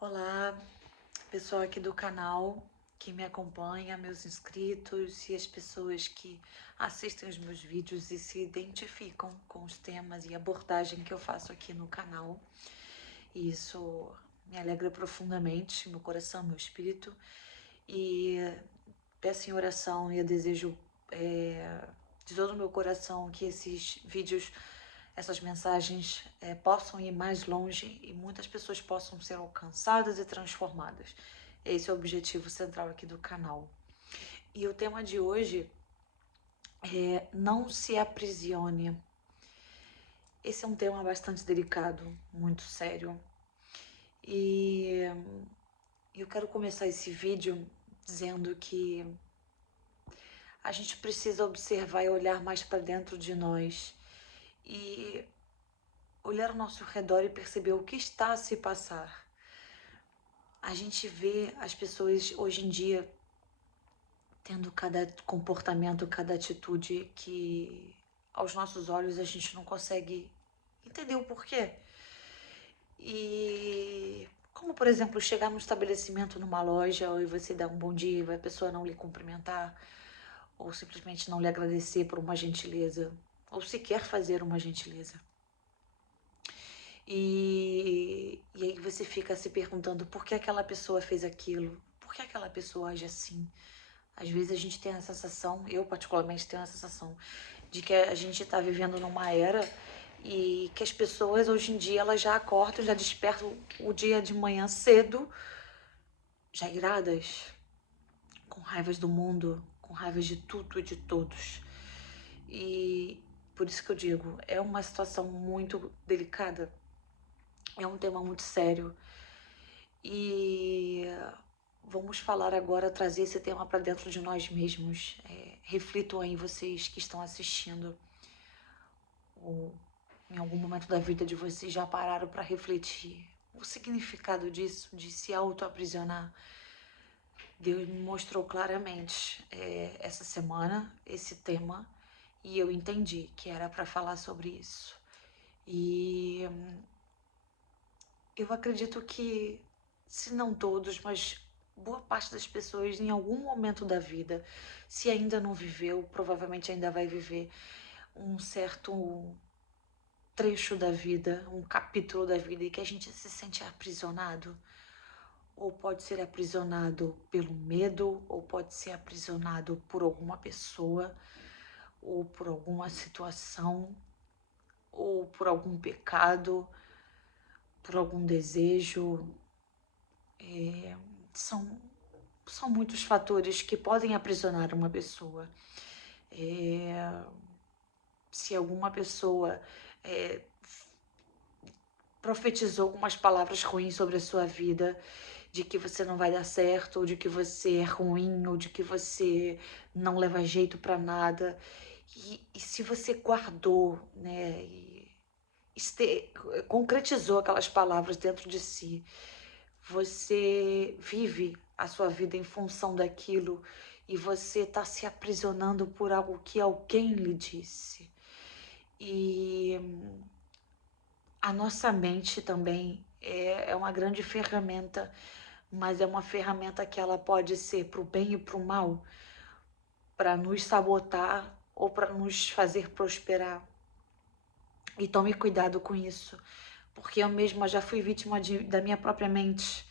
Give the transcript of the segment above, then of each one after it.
Olá, pessoal aqui do canal que me acompanha, meus inscritos e as pessoas que assistem os meus vídeos e se identificam com os temas e abordagem que eu faço aqui no canal. E isso me alegra profundamente, meu coração, meu espírito. E peço em oração e eu desejo de todo o meu coração que esses vídeos, essas mensagens possam ir mais longe e muitas pessoas possam ser alcançadas e transformadas. Esse é o objetivo central aqui do canal. E o tema de hoje é não se aprisione. Esse é um tema bastante delicado, muito sério. E eu quero começar esse vídeo dizendo que a gente precisa observar e olhar mais para dentro de nós e olhar ao nosso redor e perceber o que está a se passar. A gente vê as pessoas hoje em dia tendo cada comportamento, cada atitude que aos nossos olhos a gente não consegue entender o porquê. E como, por exemplo, chegar num estabelecimento, numa loja, e você dá um bom dia e a pessoa não lhe cumprimentar, ou simplesmente não lhe agradecer por uma gentileza, ou sequer fazer uma gentileza. E aí você fica se perguntando por que aquela pessoa fez aquilo, por que aquela pessoa age assim. Às vezes a gente tem a sensação, eu particularmente tenho a sensação, de que a gente está vivendo numa era e que as pessoas hoje em dia elas já acordam, já despertam o dia de manhã cedo, já iradas, com raivas do mundo, com raivas de tudo e de todos. E por isso que eu digo, é uma situação muito delicada, é um tema muito sério. E vamos falar agora, trazer esse tema para dentro de nós mesmos. Reflitam aí vocês que estão assistindo. Ou em algum momento da vida de vocês já pararam para refletir o significado disso, de se auto-aprisionar. Deus me mostrou claramente essa semana esse tema e eu entendi que era para falar sobre isso. E eu acredito que, se não todos, mas boa parte das pessoas, em algum momento da vida, se ainda não viveu, provavelmente ainda vai viver um certo trecho da vida, um capítulo da vida em que a gente se sente aprisionado. Ou pode ser aprisionado pelo medo, ou pode ser aprisionado por alguma pessoa, ou por alguma situação, ou por algum pecado, por algum desejo. São muitos fatores que podem aprisionar uma pessoa. Se alguma pessoa profetizou algumas palavras ruins sobre a sua vida, de que você não vai dar certo, ou de que você é ruim, ou de que você não leva jeito para nada, e se você guardou, né, e concretizou aquelas palavras dentro de si, você vive a sua vida em função daquilo e você está se aprisionando por algo que alguém lhe disse. E a nossa mente também é uma grande ferramenta, mas é uma ferramenta que ela pode ser para o bem e para o mal, para nos sabotar ou para nos fazer prosperar. E tome cuidado com isso, porque eu mesma já fui vítima da minha própria mente.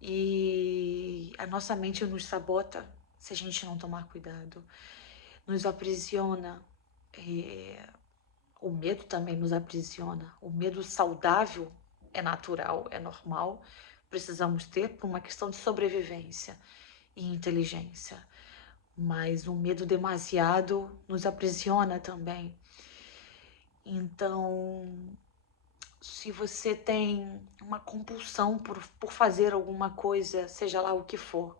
E a nossa mente nos sabota se a gente não tomar cuidado, nos aprisiona. O medo também nos aprisiona. O medo saudável é natural, é normal. Precisamos ter por uma questão de sobrevivência e inteligência. Mas o medo demasiado nos aprisiona também. Então, se você tem uma compulsão por fazer alguma coisa, seja lá o que for,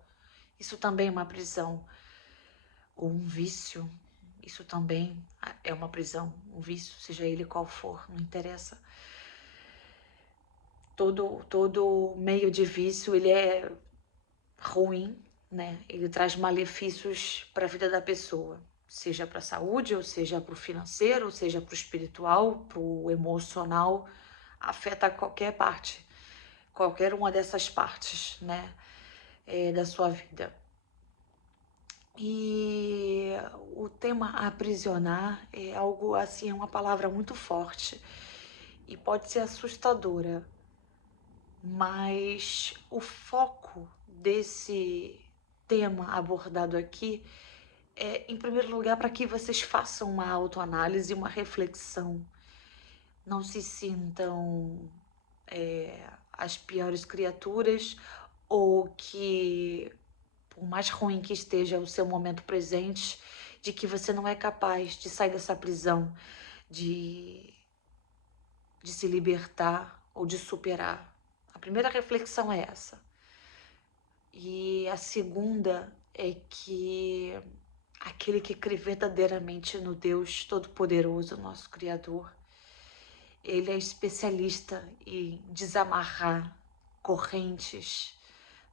isso também é uma prisão. Ou um vício, isso também é uma prisão. Um vício, seja ele qual for, não interessa. Todo meio de vício, ele é ruim, né? Ele traz malefícios para a vida da pessoa, seja para a saúde, ou seja para o financeiro, ou seja para o espiritual, para o emocional, afeta qualquer parte. qualquer uma dessas partes, né, da sua vida. E o tema aprisionar é algo assim, é uma palavra muito forte e pode ser assustadora, mas o foco desse tema abordado aqui é, em primeiro lugar, para que vocês façam uma autoanálise, uma reflexão. Não se sintam as piores criaturas, ou que, por mais ruim que esteja o seu momento presente, de que você não é capaz de sair dessa prisão, de se libertar ou de superar. A primeira reflexão é essa. E a segunda é que aquele que crê verdadeiramente no Deus Todo-Poderoso, nosso Criador, ele é especialista em desamarrar correntes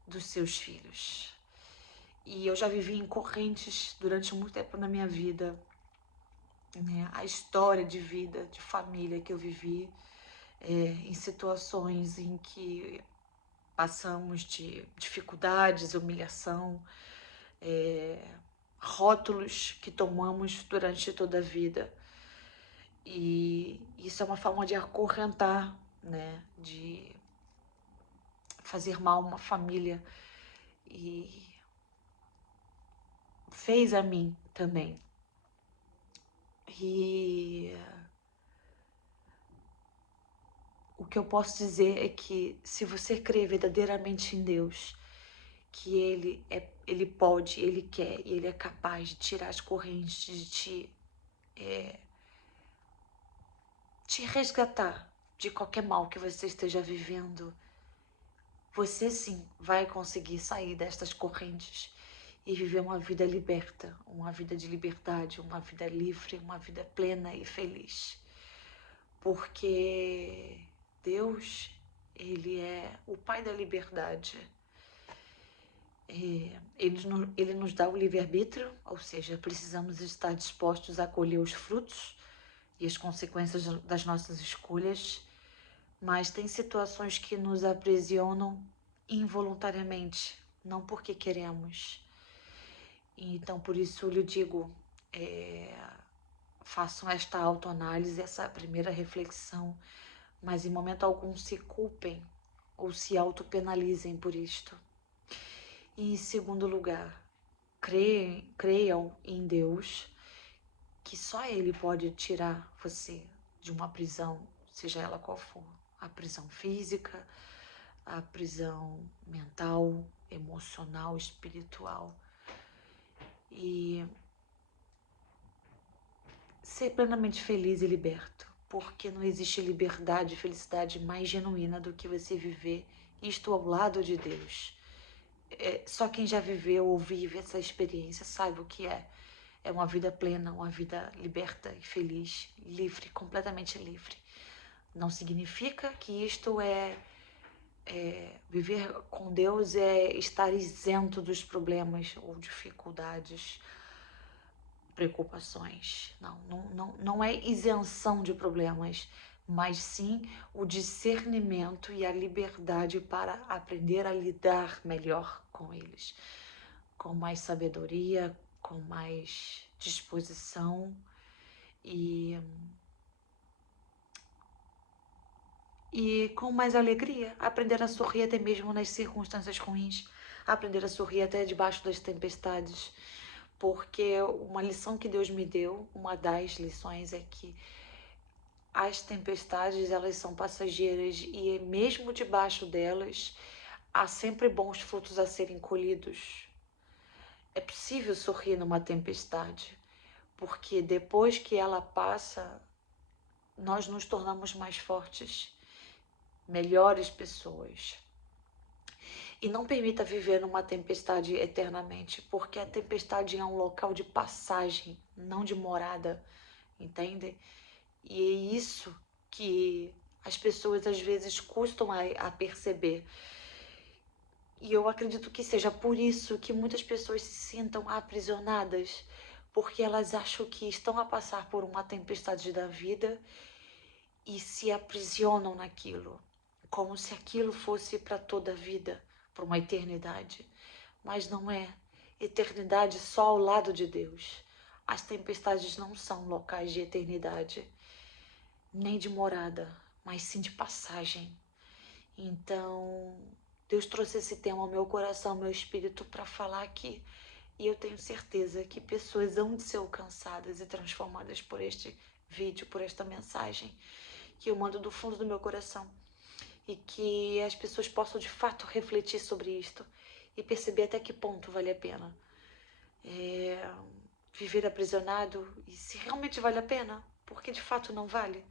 dos seus filhos. E eu já vivi em correntes durante muito tempo na minha vida, né? A história de vida, de família que eu vivi, em situações em que passamos de dificuldades, humilhação, rótulos que tomamos durante toda a vida. E isso é uma forma de acorrentar, né? De fazer mal a uma família. E fez a mim também. E o que eu posso dizer é que se você crê verdadeiramente em Deus, que ele pode, ele quer e ele é capaz de tirar as correntes, de te resgatar de qualquer mal que você esteja vivendo, você sim vai conseguir sair destas correntes e viver uma vida liberta, uma vida de liberdade, uma vida livre, uma vida plena e feliz. Porque Deus, ele é o Pai da liberdade. Ele nos dá o livre-arbítrio, ou seja, precisamos estar dispostos a colher os frutos e as consequências das nossas escolhas, mas tem situações que nos aprisionam involuntariamente, não porque queremos. Então, por isso eu lhe digo, façam esta autoanálise, essa primeira reflexão, mas em momento algum se culpem ou se autopenalizem por isto. E em segundo lugar, creiam em Deus, que só Ele pode tirar você de uma prisão, seja ela qual for. A prisão física, a prisão mental, emocional, espiritual. E ser plenamente feliz e liberto, porque não existe liberdade e felicidade mais genuína do que você viver isto ao lado de Deus. Só quem já viveu ou vive essa experiência sabe o que é. É uma vida plena, uma vida liberta e feliz, livre, completamente livre. Não significa que isto viver com Deus é estar isento dos problemas ou dificuldades, preocupações. Não é isenção de problemas, mas sim o discernimento e a liberdade para aprender a lidar melhor com eles, com mais sabedoria, com mais disposição e com mais alegria, aprender a sorrir até mesmo nas circunstâncias ruins, aprender a sorrir até debaixo das tempestades, porque uma lição que Deus me deu, uma das lições, é que as tempestades, elas são passageiras e mesmo debaixo delas há sempre bons frutos a serem colhidos. É possível sorrir numa tempestade, porque depois que ela passa, nós nos tornamos mais fortes, melhores pessoas. E não permita viver numa tempestade eternamente, porque a tempestade é um local de passagem, não de morada, entende? E é isso que as pessoas às vezes custam a perceber. E eu acredito que seja por isso que muitas pessoas se sintam aprisionadas, porque elas acham que estão a passar por uma tempestade da vida e se aprisionam naquilo, como se aquilo fosse para toda a vida, para uma eternidade. Mas não é. Eternidade só ao lado de Deus. As tempestades não são locais de eternidade, nem de morada, mas sim de passagem. Então, Deus trouxe esse tema ao meu coração, ao meu espírito, para falar aqui. E eu tenho certeza que pessoas hão de ser alcançadas e transformadas por este vídeo, por esta mensagem, que eu mando do fundo do meu coração. E que as pessoas possam de fato refletir sobre isto e perceber até que ponto vale a pena viver aprisionado, e se realmente vale a pena, porque de fato não vale.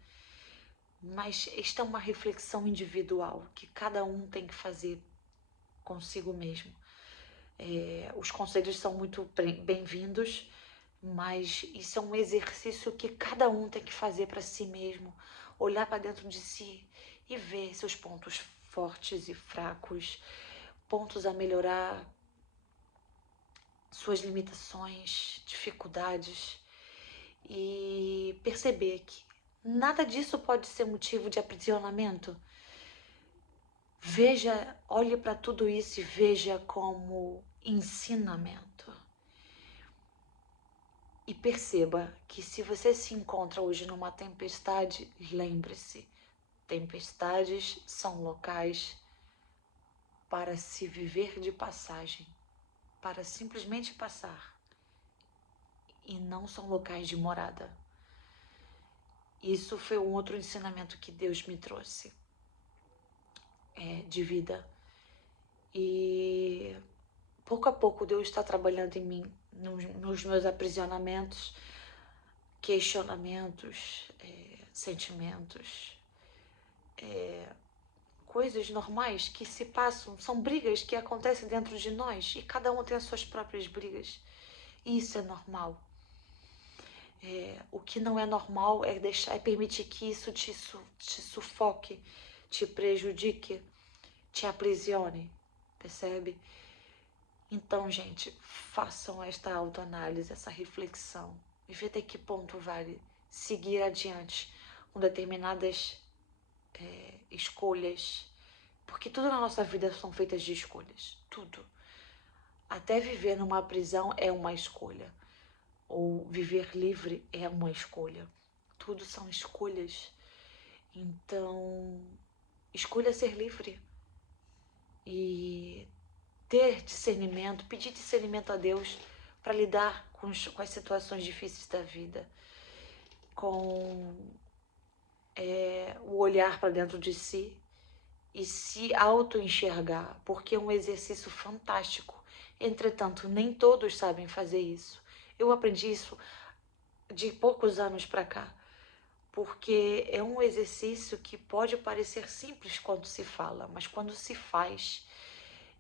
Mas esta é uma reflexão individual que cada um tem que fazer consigo mesmo. Os conselhos são muito bem-vindos, mas isso é um exercício que cada um tem que fazer para si mesmo, olhar para dentro de si e ver seus pontos fortes e fracos, pontos a melhorar, suas limitações, dificuldades, e perceber que nada disso pode ser motivo de aprisionamento. Veja, olhe para tudo isso e veja como ensinamento. E perceba que se você se encontra hoje numa tempestade, lembre-se, tempestades são locais para se viver de passagem, para simplesmente passar, e não são locais de morada. Isso foi um outro ensinamento que Deus me trouxe, de vida. E pouco a pouco Deus está trabalhando em mim, nos meus aprisionamentos, questionamentos, sentimentos, coisas normais que se passam, são brigas que acontecem dentro de nós e cada um tem as suas próprias brigas. E isso é normal. O que não é normal é permitir que isso te sufoque, te prejudique, te aprisione, percebe? Então, gente, façam esta autoanálise, essa reflexão e ver até que ponto vale seguir adiante com determinadas escolhas, porque tudo na nossa vida são feitas de escolhas, tudo. Até viver numa prisão é uma escolha, ou viver livre é uma escolha. Tudo são escolhas. Então, escolha ser livre e ter discernimento, pedir discernimento a Deus para lidar com as situações difíceis da vida, com o olhar para dentro de si e se auto-enxergar, porque é um exercício fantástico. Entretanto, nem todos sabem fazer isso. Eu aprendi isso de poucos anos para cá, porque é um exercício que pode parecer simples quando se fala, mas quando se faz,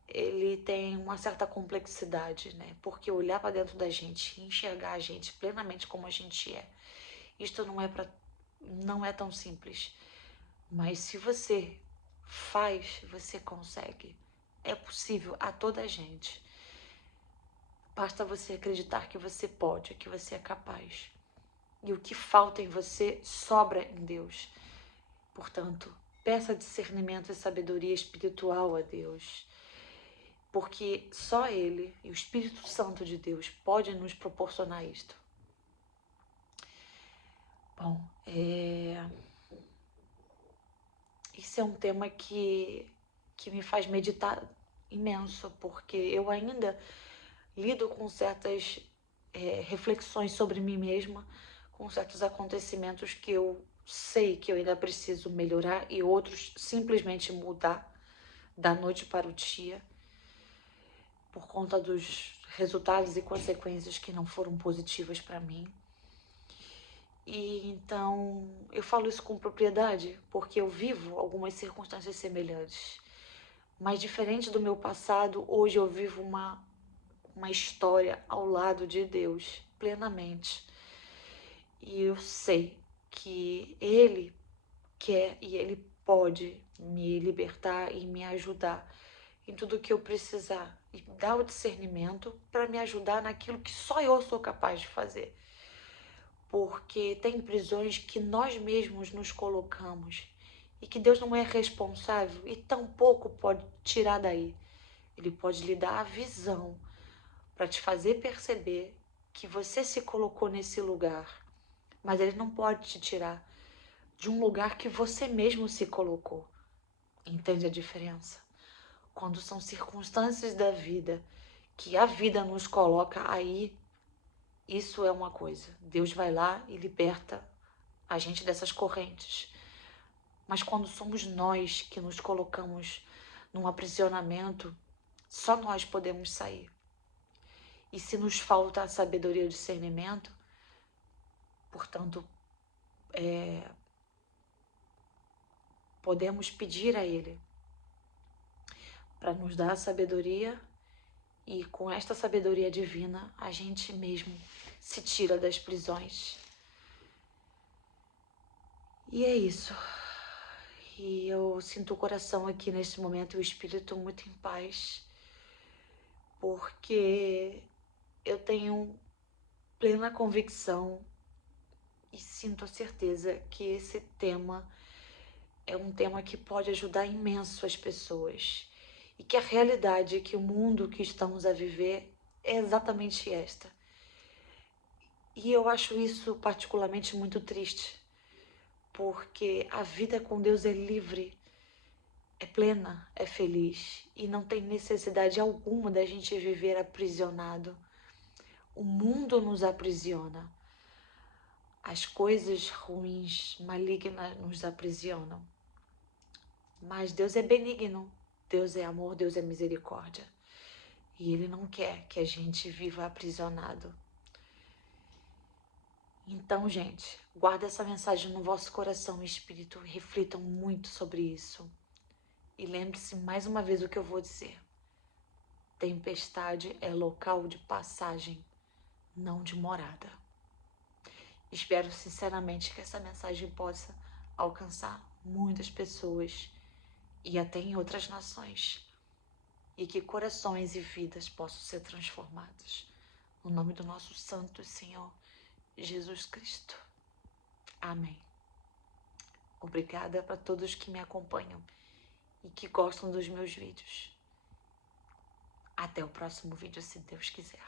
ele tem uma certa complexidade, né? Porque olhar para dentro da gente e enxergar a gente plenamente como a gente é, isto não é tão simples. Mas se você faz, você consegue. É possível a toda a gente. Basta você acreditar que você pode, que você é capaz. E o que falta em você sobra em Deus. Portanto, peça discernimento e sabedoria espiritual a Deus, porque só Ele e o Espírito Santo de Deus pode nos proporcionar isto. Bom, esse é um tema que me faz meditar imenso, porque eu ainda lido com certas reflexões sobre mim mesma, com certos acontecimentos que eu sei que eu ainda preciso melhorar e outros simplesmente mudar da noite para o dia, por conta dos resultados e consequências que não foram positivas para mim. E então eu falo isso com propriedade, porque eu vivo algumas circunstâncias semelhantes. Mas diferente do meu passado, hoje eu vivo uma história ao lado de Deus, plenamente. E eu sei que Ele quer e Ele pode me libertar e me ajudar em tudo que eu precisar. E dar o discernimento para me ajudar naquilo que só eu sou capaz de fazer. Porque tem prisões que nós mesmos nos colocamos e que Deus não é responsável e tampouco pode tirar daí. Ele pode lhe dar a visão para te fazer perceber que você se colocou nesse lugar, mas Ele não pode te tirar de um lugar que você mesmo se colocou. Entende a diferença? Quando são circunstâncias da vida que a vida nos coloca aí, isso é uma coisa. Deus vai lá e liberta a gente dessas correntes. Mas quando somos nós que nos colocamos num aprisionamento, só nós podemos sair. E se nos falta a sabedoria e o discernimento, portanto, podemos pedir a Ele para nos dar a sabedoria, e com esta sabedoria divina, a gente mesmo se tira das prisões. E é isso. E eu sinto o coração aqui nesse momento e o espírito muito em paz, porque eu tenho plena convicção e sinto a certeza que esse tema é um tema que pode ajudar imenso as pessoas. E que a realidade, que o mundo que estamos a viver é exatamente esta. E eu acho isso particularmente muito triste, porque a vida com Deus é livre, é plena, é feliz e não tem necessidade alguma da gente viver aprisionado. O mundo nos aprisiona. As coisas ruins, malignas nos aprisionam. Mas Deus é benigno, Deus é amor, Deus é misericórdia. E Ele não quer que a gente viva aprisionado. Então, gente, guarda essa mensagem no vosso coração e espírito, reflitam muito sobre isso. E lembre-se mais uma vez o que eu vou dizer. Tempestade é local de passagem, não de morada. Espero sinceramente que essa mensagem possa alcançar muitas pessoas e até em outras nações, e que corações e vidas possam ser transformados. No nome do nosso Santo Senhor Jesus Cristo. Amém. Obrigada para todos que me acompanham e que gostam dos meus vídeos. Até o próximo vídeo, se Deus quiser.